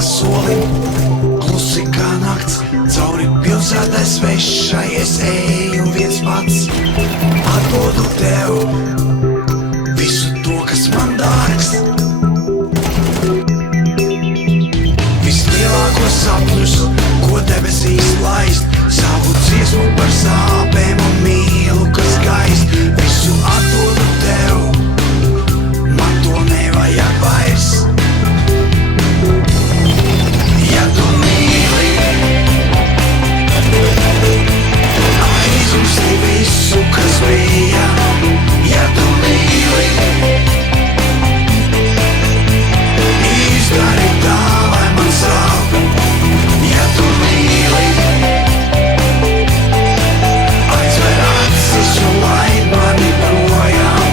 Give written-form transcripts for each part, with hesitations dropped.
pa solim, klusi kā nakts, cauri pilsētai svešai es eju viens pats. Atdodu tev visu to, kas man dārgs, vislielākos sapņus, ko debesīs laist, savu dziesmu par sāpēm un mīlu, kas gaist. Visu atdodu tev, man to nevajag vairs. Ja tu mīli, aizmirsti visu, kas bija. Ja tu mīli, izdari tā, lai man sāp. Ja tu mīli, aizver acis un laid mani projām.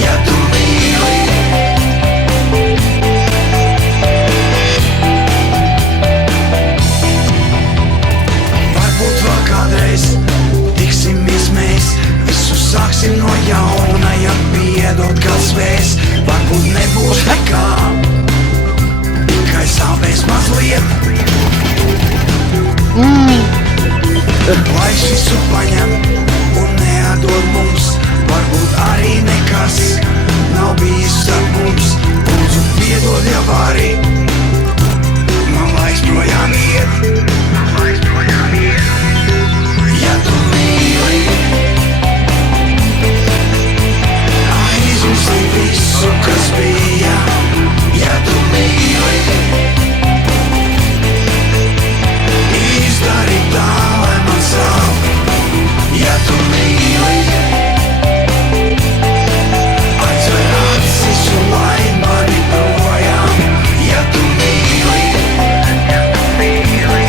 Ja tu mīli, varbūt vēl kādreiz tiksimies mēs, visu sāksim no jauna, ja piedod kāds vēs. Varbūt nebūs nekā, tikai sāpēs mazliet. Laiks visu paņem un neatdod mums, varbūt arī nekas nav bijis ar mums. Lūdzu piedod jau arī, man laiks projām iet. Ja tu mīli, aizmirsti visu, kas bija. Ja tu mīli, izdari tā, lai man sāp. Ja tu mīli, aizver acis un laid mani projām. Ja tu mīli, ja tu mīli,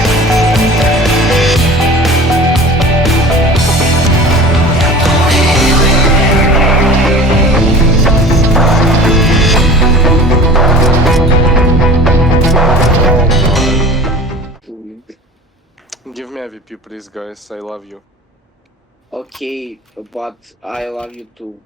ja tu mīli. Give me MVP, please, guys. I love you. Okay, but I love you too.